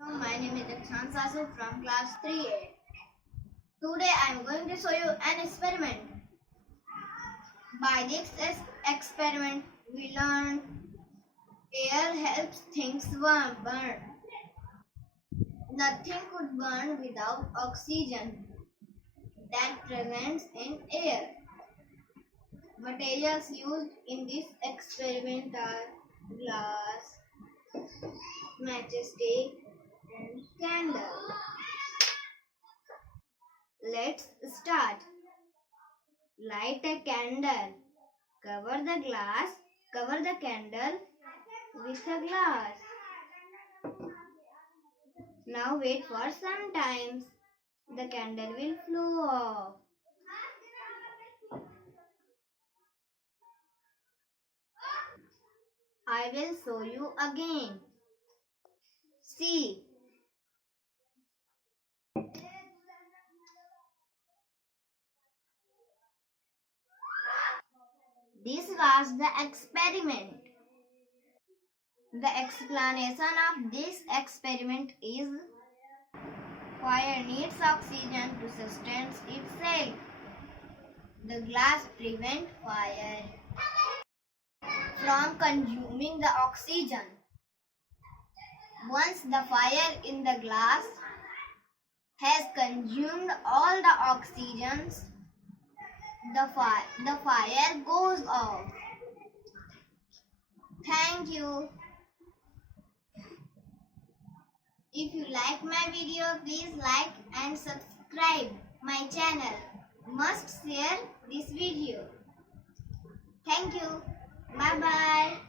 My name is Dakshan Sasu from class 3A. Today I am going to show you an experiment. By this experiment, we learn air helps things burn. Nothing could burn without oxygen that presents in air. Materials used in this experiment are glass, matchstick, and candle. Let's start. Light a candle. Cover the candle with a glass. Now wait for some time. The candle will flow off. I will show you again. See. This was the experiment. The explanation of this experiment is fire needs oxygen to sustain itself. The glass prevents fire from consuming the oxygen. Once the fire in the glass has consumed all the oxygens, the fire goes off. Thank you. If you like my video, please like and subscribe my channel. Must share this video. Thank you. Bye bye.